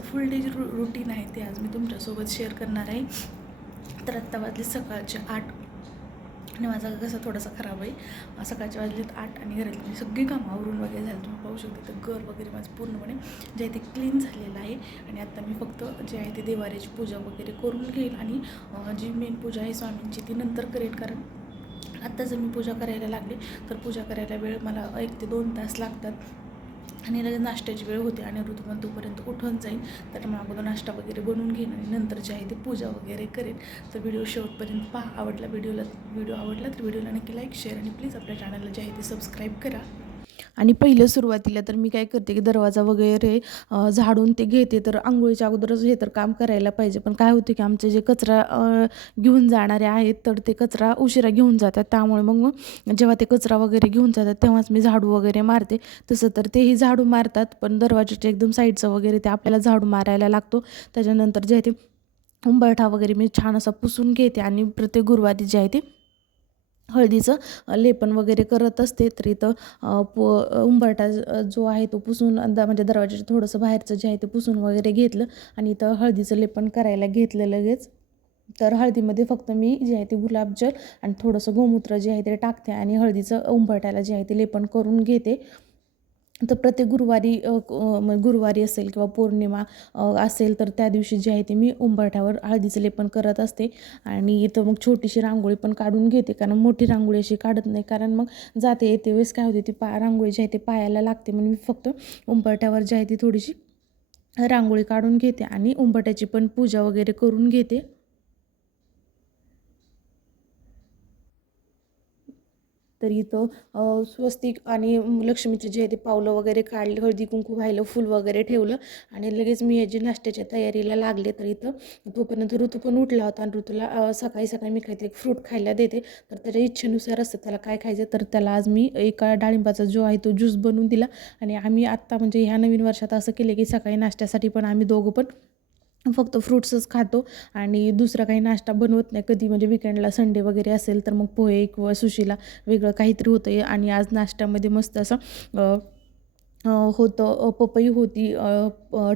माझं फुल डे रु रुटीन आहे ते आज मी तुमच्यासोबत शेअर करणार आहे. तर आत्ता वाजले सकाळचे आठ. आणि माझा कसं थोडासा खराब आहे. सकाळच्या सकाळचे वाजलेत आठ आणि घरातली मी सगळी कामं आवरून वगैरे झाले. तुम्ही पाहू शकता तर घर वगैरे माझं पूर्णपणे जे आहे ते क्लीन झालेलं आहे. आणि आत्ता मी फक्त जे आहे ते देवाऱ्याची पूजा वगैरे करून घेईल. आणि जी मेन पूजा आहे स्वामींची ती नंतर करेल कारण आत्ता जर मी पूजा करायला लागले तर पूजा करायला वेळ मला एक ते दोन तास लागतात. आणि लगेच नाश्त्याची वेळ होते आणि ऋतू पण तोपर्यंत उठून जाईल. तर मग अगोदर नाश्ता वगैरे बनवून घेईन आणि नंतर जे आहे ते पूजा वगैरे करेन. तर व्हिडिओ शेवटपर्यंत पहा. आवडला व्हिडिओला व्हिडिओ आवडला तर व्हिडिओला नक्की लाईक शेअर आणि प्लीज आपल्या चॅनलला जे आहे ते सबस्क्राईब करा. आणि पहिलं सुरुवातीला तर मी काय करते की दरवाजा वगैरे झाडून ते घेते. तर आंघोळीच्या अगोदरच हे तर काम करायला पाहिजे. पण काय होते की आमचे जे कचरा घेऊन जाणारे आहेत तर ते कचरा उशिरा घेऊन जातात. त्यामुळे मग मग जेव्हा ते कचरा वगैरे घेऊन जातात तेव्हाच मी झाडू वगैरे मारते. तसं तर तेही झाडू मारतात पण दरवाजाच्या एकदम साईडचं वगैरे ते आपल्याला झाडू मारायला लागतो. त्याच्यानंतर जे आहे ते उंबरठा वगैरे मी छान असा पुसून घेते आणि प्रत्येक गुरुवारी जे आहे ते हळदीचं लेपन वगैरे करत असते. तर इथं उंबरटा जो आहे तो पुसून द म्हणजे दरवाजाचं थोडंसं बाहेरचं जे आहे ते पुसून वगैरे घेतलं आणि इथं हळदीचं लेपन करायला घेतलं लगेच. तर हळदीमध्ये फक्त मी जे आहे ते गुलाबजल आणि थोडंसं गोमूत्र जे आहे ते टाकते आणि हळदीचं उंबरट्याला जे आहे ते लेपन करून घेते. तर प्रत्येक गुरुवारी गुरुवारी असेल किंवा पौर्णिमा असेल तर त्या दिवशी जे आहे ते मी उंबरठ्यावर हळदीचं लेपन करत असते. आणि इथं मग छोटीशी रांगोळी पण काढून घेते. कारण मोठी रांगोळी अशी काढत नाही. कारण मग जाते येते वेळेस काय होते ती पा रांगोळी जी आहे ते पायाला लागते. म्हणून मी फक्त उंबरठ्यावर जी आहे ती थोडीशी रांगोळी काढून घेते. आणि उंबरठ्याची पण पूजा वगैरे करून घेते. तर इथं स्वस्तिक आणि लक्ष्मीचे जे आहे ते पावलं वगैरे काढले हळदी कुंकू व्हायलं फुल वगैरे ठेवलं आणि लगेच मी याची नाश्त्याच्या तयारीला लागले तर इथं तोपर्यंत ऋतू पण उठला होता आणि ऋतूला सकाळी सकाळी मी काहीतरी फ्रूट खायला देते. तर त्याच्या इच्छेनुसार असतं त्याला काय खायचं तर त्याला आज मी एका डाळिंबाचा जो आहे तो ज्यूस बनवून दिला. आणि आम्ही आत्ता म्हणजे ह्या नवीन वर्षात असं केलं की सकाळी नाश्त्यासाठी पण आम्ही दोघं पण फक्त फ्रूट्सच खातो आणि दुसरा काही नाश्ता बनवत नाही. कधी म्हणजे विकेंडला संडे वगैरे असेल तर मग पोहे किंवा सुशीला वेगळं काहीतरी होतं आहे आणि आज नाश्त्यामध्ये मस्त असं होतं. पपई होती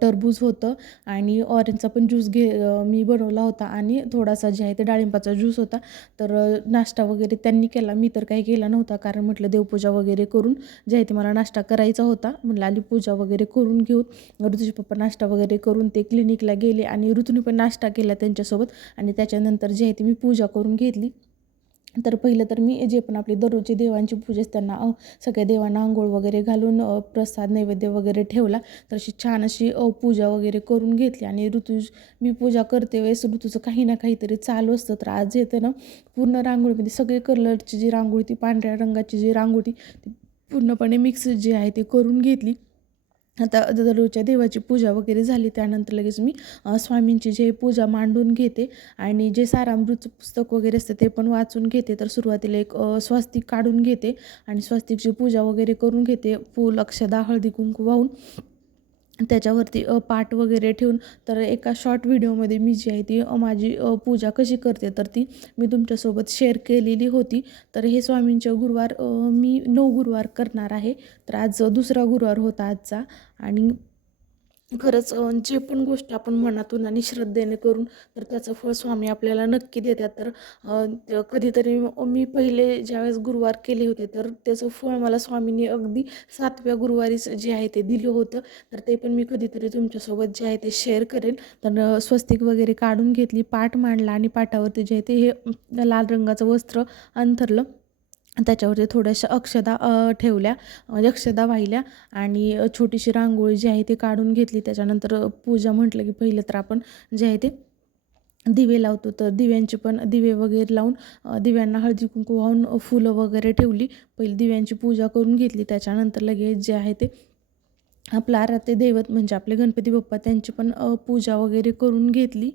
टरबूज होतं आणि ऑरेंजचा पण ज्यूस घे मी बनवला होता आणि थोडासा जे आहे ते डाळिंबाचा ज्यूस होता. तर नाश्ता वगैरे त्यांनी केला. मी तर काही केला नव्हता कारण म्हटलं देवपूजा वगैरे करून जे आहे ते मला नाश्ता करायचा होता. म्हटलं आली पूजा वगैरे करून घेऊन. ऋतूचे पप्पा नाश्ता वगैरे करून ते क्लिनिकला गेले आणि ऋतूने पण नाश्ता केला त्यांच्यासोबत आणि त्याच्यानंतर जे आहे ते मी पूजा करून घेतली. तर पहिलं तर मी जे पण आपली दररोजची देवांची पूजा असते त्यांना सगळ्या देवांना आंघोळ वगैरे घालून प्रसाद नैवेद्य वगैरे ठेवला. तर अशी छान अशी पूजा वगैरे करून घेतली आणि ऋतू मी पूजा करते वेळेस ऋतूचं काही ना काहीतरी चालू असतं. तर आज येतं ना पूर्ण रांगोळीमध्ये सगळे कलरची जी रांगोळी ती पांढऱ्या रंगाची जी रांगोळी ती पूर्णपणे मिक्स जी आहे ती करून घेतली. आता दररोजच्या देवाची पूजा वगैरे झाली त्यानंतर लगेच मी स्वामींची जे पूजा मांडून घेते आणि जे सारामृतचं पुस्तक वगैरे असतं ते पण वाचून घेते. तर सुरुवातीला एक स्वस्तिक काढून घेते आणि स्वस्तिकची पूजा वगैरे करून घेते फूल अक्षदा हळदी कुंकू वाहून. त्याच्यावरती पाठ वगैरे ठेवून तर एका शॉर्ट व्हिडिओमध्ये मी जी आहे ती माझी पूजा कशी करते तर ती मी तुमच्यासोबत शेअर केलेली होती. तर हे स्वामींचे गुरुवार मी नऊ गुरुवार करणार आहे. तर आज दुसरा गुरुवार होता आजचा. आणि खरंच जे पण गोष्ट आपण मनातून आणि श्रद्धेने करून तर त्याचं फळ स्वामी आपल्याला नक्की देतात. तर कधीतरी मी पहिले ज्यावेळेस गुरुवार केले होते तर त्याचं फळ मला स्वामींनी अगदी सातव्या गुरुवारीच जे आहे ते दिलं होतं. तर ते पण मी कधीतरी तुमच्यासोबत जे आहे ते शेअर करेन. तर स्वस्तिक वगैरे काढून घेतली पाठ मांडला आणि पाठावरती जे आहे ते हे लाल रंगाचं वस्त्र अंथरलं. त्याच्यावरती थोड्याशा अक्षदा ठेवल्या म्हणजे अक्षदा वाहिल्या आणि छोटीशी रांगोळी जी आहे ती काढून घेतली. त्याच्यानंतर पूजा म्हटलं की पहिलं तर आपण जे आहे ते दिवे लावतो. तर दिव्यांचे पण दिवे वगैरे लावून दिव्यांना हळदी कुंकू वाहून फुलं वगैरे ठेवली. पहिली दिव्यांची पूजा करून घेतली. त्याच्यानंतर लगेच जे आहे ते आपलं आराध्य दैवत म्हणजे आपले गणपती बाप्पा त्यांची पण पूजा वगैरे करून घेतली.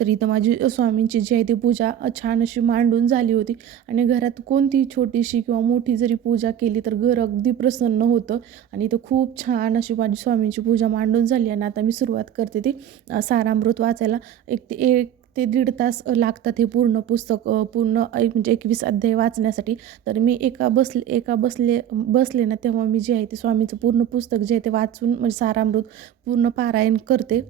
तर इथं माझी स्वामींची जी आहे ती पूजा छान अशी मांडून झाली होती. आणि घरात कोणती छोटीशी किंवा मोठी जरी पूजा केली तर घर अगदी प्रसन्न होतं. आणि इथं खूप छान अशी माझी स्वामींची पूजा मांडून झाली आणि आता मी सुरुवात करते ती सारामृत वाचायला. एक ते एक ते दीड तास लागतात हे पूर्ण पुस्तक पूर्ण म्हणजे एकवीस अध्याय वाचण्यासाठी. तर मी एका बसले एका बसले बसले ना तेव्हा मी जे आहे ते स्वामीचं पूर्ण पुस्तक जे आहे ते वाचून म्हणजे सारामृत पूर्ण पारायण करते.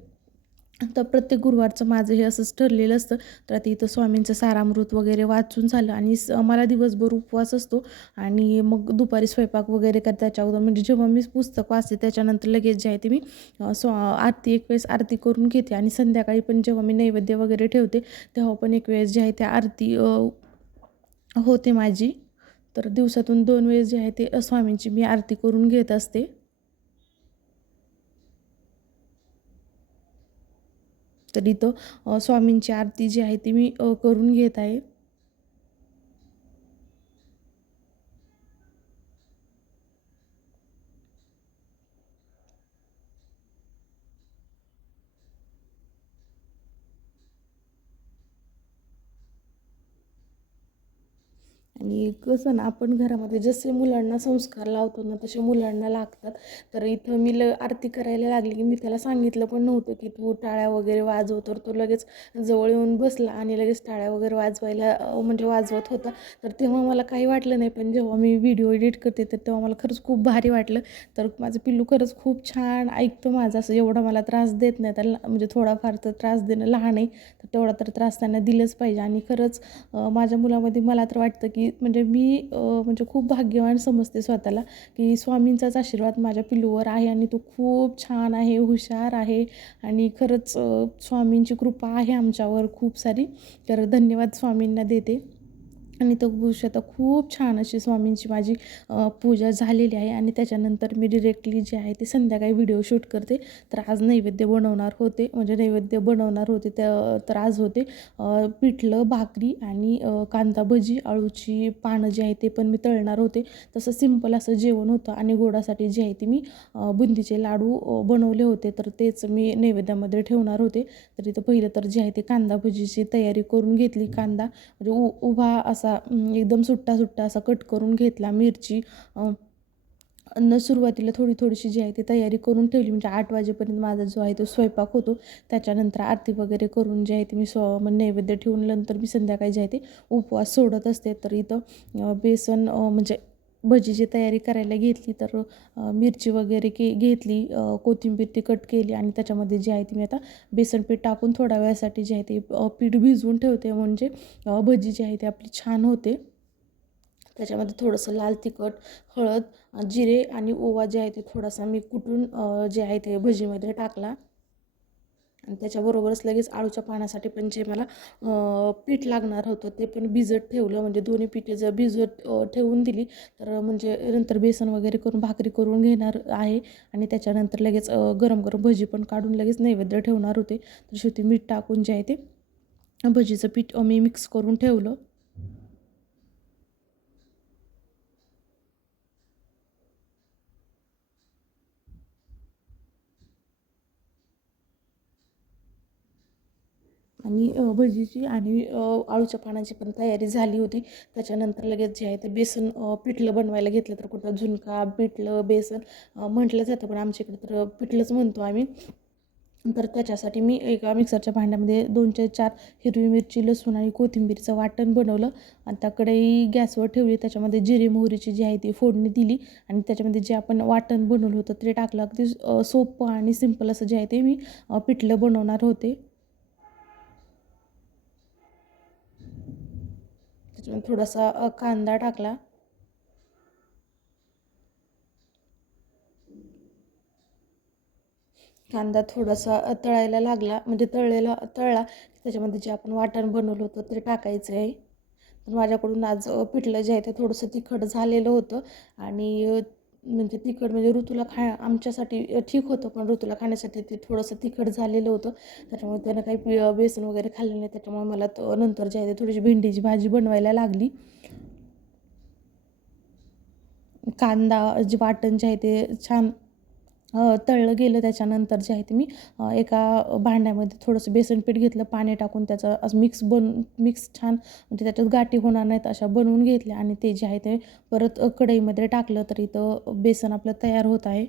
तर प्रत्येक गुरुवारचं माझं हे असंच ठरलेलं असतं. तर आता इथं स्वामींचं सारामृत वगैरे वाचून झालं आणि स मला दिवसभर उपवास असतो. आणि मग दुपारी स्वयंपाक वगैरे कर त्याच्या अगोदर म्हणजे जेव्हा मी पुस्तक वाचते त्याच्यानंतर लगेच जे आहे ते मी स्व आरती एक वेळेस आरती करून घेते. आणि संध्याकाळी पण जेव्हा मी नैवेद्य वगैरे ठेवते तेव्हा पण एक वेळेस जे आहे ते आरती होते माझी. तर दिवसातून दोन वेळेस जे आहे ते स्वामींची मी आरती करून घेत असते. तर इथं स्वामींची आरती जी आहे ती मी करून घेत आहे. आणि कसं ना आपण घरामध्ये जसे मुलांना संस्कार लावतो ना तसे मुलांना लागतात. तर इथं मी ल आरती करायला लागली की मी त्याला सांगितलं पण नव्हतं की तू टाळ्या वगैरे वाजव. तर तो लगेच जवळ येऊन बसला आणि लगेच टाळ्या वगैरे वाजवायला म्हणजे वाजवत होता. तर तेव्हा मला काही वाटलं नाही पण जेव्हा मी व्हिडिओ एडिट करते तर तेव्हा मला खरंच खूप भारी वाटलं. तर माझं पिल्लू खरंच खूप छान ऐकतं माझं असं एवढा मला त्रास देत नाही. त्याला म्हणजे थोडाफार तर त्रास देणं लहान आहे तर तेवढा तर त्रास त्यांना दिलंच पाहिजे. आणि खरंच माझ्या मुलामध्ये मला तर वाटतं की म्हणजे म्हणजे मी म्हणजे खूप भाग्यवान समजते स्वतःला की स्वामींचाच आशीर्वाद माझ्या पिल्लूवर आहे आणि तो खूप छान आहे हुशार आहे आणि खरंच स्वामींची कृपा आहे आमच्यावर खूप सारी. तर धन्यवाद स्वामींना देते. आणि तो दिवशी आता खूप छान अशी स्वामींची माझी पूजा झालेली आहे आणि त्याच्यानंतर मी डिरेक्टली जे आहे ते संध्याकाळी व्हिडिओ शूट करते. तर आज नैवेद्य बनवणार होते म्हणजे नैवेद्य बनवणार होते त्या तर आज होते पिठलं भाकरी आणि कांदा भजी आळूची पानं जी आहे ते पण मी तळणार होते. तसं सिंपल असं जेवण होतं आणि गोडासाठी जे आहे ते मी बुंदीचे लाडू बनवले होते. तर तेच मी नैवेद्यामध्ये ठेवणार होते. तर इथं पहिलं तर जे आहे ते कांदा भजीची तयारी करून घेतली. कांदा म्हणजे उ उभा असा असा एकदम सुट्टा सुट्टा असा कट करून घेतला मिरची. न सुरुवातीला थोडी थोडीशी जी आहे ती तयारी करून ठेवली. म्हणजे आठ वाजेपर्यंत माझा जो आहे तो स्वयंपाक होतो. त्याच्यानंतर आरती वगैरे करून जे आहे ते मी स्व मग नैवेद्य ठेवून नंतर मी संध्याकाळी जे आहे ते उपवास सोडत असते. तर इथं बेसन म्हणजे भजीची तयारी करायला घेतली तर मिरची वगैरे के घेतली कोथिंबीर ती कट केली आणि त्याच्यामध्ये जे आहे ती मी आता बेसन पीठ टाकून थोड्या वेळासाठी जे आहे ते पीठ भिजवून ठेवते म्हणजे भजी जी आहे ती आपली छान होते. त्याच्यामध्ये थोडंसं लाल तिखट हळद जिरे आणि ओवा जे आहे ते थोडासा मी कुटून जे आहे ते भजीमध्ये टाकला. आणि त्याच्याबरोबरच लगेच आळूच्या पाण्यासाठी पण जे मला पीठ लागणार होतं ते पण भिजत ठेवलं. म्हणजे दोन्ही पिठे जर भिजत ठेवून दिली तर म्हणजे नंतर बेसन वगैरे करून भाकरी करून घेणार आहे. आणि त्याच्यानंतर लगेच गरम गरम भजी पण काढून लगेच नैवेद्य ठेवणार होते. तर शेवटी मीठ टाकून जे आहे ते भजीचं पीठ मी मिक्स करून ठेवलं. आणि भजीची आणि आळूच्या पानाची पण तयारी झाली होती. त्याच्यानंतर लगेच जे आहे ते बेसन पिठलं बनवायला घेतलं तर कुठं झुणका पिठलं बेसन म्हटलं जातं पण आमच्या इकडे तर पिठलंच म्हणतो आम्ही. तर त्याच्यासाठी मी एका मिक्सरच्या भांड्यामध्ये दोनचे चार हिरवी मिरची लसूण आणि कोथिंबीरचं वाटण बनवलं. आणि त्या गॅसवर ठेवली. त्याच्यामध्ये जिरे मोहरीची जी आहे ती फोडणी दिली. आणि त्याच्यामध्ये जे आपण वाटण बनवलं होतं ते टाकलं. अगदी सोपं आणि सिंपल असं जे आहे ते मी पिठलं बनवणार होते त्याच्यामध्ये थोडासा कांदा टाकला. कांदा थोडासा तळायला लागला. म्हणजे तळलेला तळला. त्याच्यामध्ये जे आपण वाटण बनवलं होतं ते टाकायचं आहे. पण माझ्याकडून आज पिठलं जे आहे ते थोडंसं तिखट झालेलं होतं. आणि म्हणजे तिखट म्हणजे ऋतूला खा आमच्यासाठी ठीक होतं पण ऋतूला खाण्यासाठी ते थोडंसं तिखट झालेलं होतं. त्याच्यामुळे त्यानं काही पि बेसन वगैरे खाल्लं नाही. त्याच्यामुळे मला तो नंतर जे आहे ते थोडीशी भेंडीची भाजी बनवायला लागली. कांदा जे वाटण जे आहे ते छान तळलं गेलं त्याच्यानंतर जे आहे ते मी एका भांड्यामध्ये थोडंसं बेसन पीठ घेतलं पाणी टाकून त्याचं असं मिक्स बन मिक्स छान म्हणजे त्याच्यात गाठी होणार नाहीत अशा बनवून घेतल्या आणि ते जे आहे ते परत कढईमध्ये टाकलं तर इथं बेसन आपलं तयार होत आहे.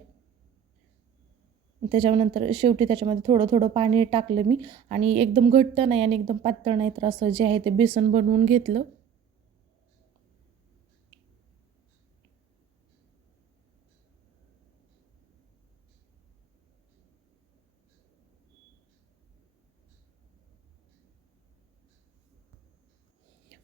त्याच्यानंतर शेवटी त्याच्यामध्ये थोडं थोडं पाणी टाकलं मी आणि एकदम घट्ट नाही आणि एकदम पातळ नाही तर असं जे आहे ते बेसन बनवून घेतलं.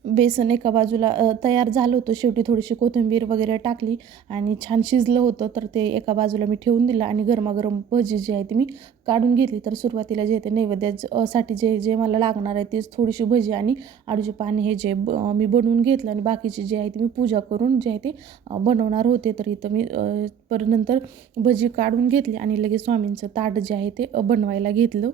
बेसन एका बाजूला तयार झालं होतं. शेवटी थोडीशी कोथिंबीर वगैरे टाकली आणि छान शिजलं होतं. तर ते एका बाजूला मी ठेवून दिलं आणि गरमागरम भजी जी आहे ती मी काढून घेतली. तर सुरुवातीला जे ते नैवेद्यासाठी जे जे मला लागणार आहे तेच थोडीशी भजी आणि आडूचे पाणी हे जे ब मी बनवून घेतलं आणि बाकीचे जे आहे ते मी पूजा करून जे आहे ते बनवणार होते. तर इथं मी पर नंतर भजी काढून घेतली आणि लगेच स्वामींचं ताट जे आहे ते बनवायला घेतलं.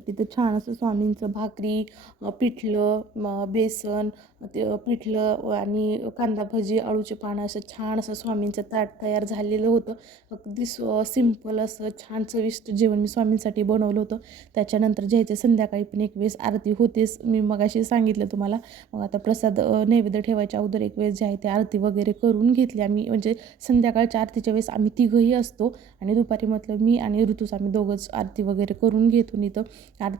तर तिथं छान असं स्वामींचं भाकरी पिठलं बेसन ते पिठलं आणि कांदा भजी अळूचे पानं असं छान असं स्वामींचं ताट तयार झालेलं होतं. अगदी स्व सिंपल असं छान चविष्ट जेवण मी स्वामींसाठी बनवलं होतं. त्याच्यानंतर जे संध्याकाळी पण एक वेळेस आरती होतेच मी मगाशी सांगितलं तुम्हाला. मग आता प्रसाद नैवेद्य ठेवायच्या अगोदर एक वेळेस जे आहे ते आरती वगैरे करून घेतली आम्ही. म्हणजे संध्याकाळच्या आरतीच्या वेळेस आम्ही तिघंही असतो आणि दुपारी म्हटलं मी आणि ऋतूस आम्ही दोघंच आरती वगैरे करून घेतो इथं आरती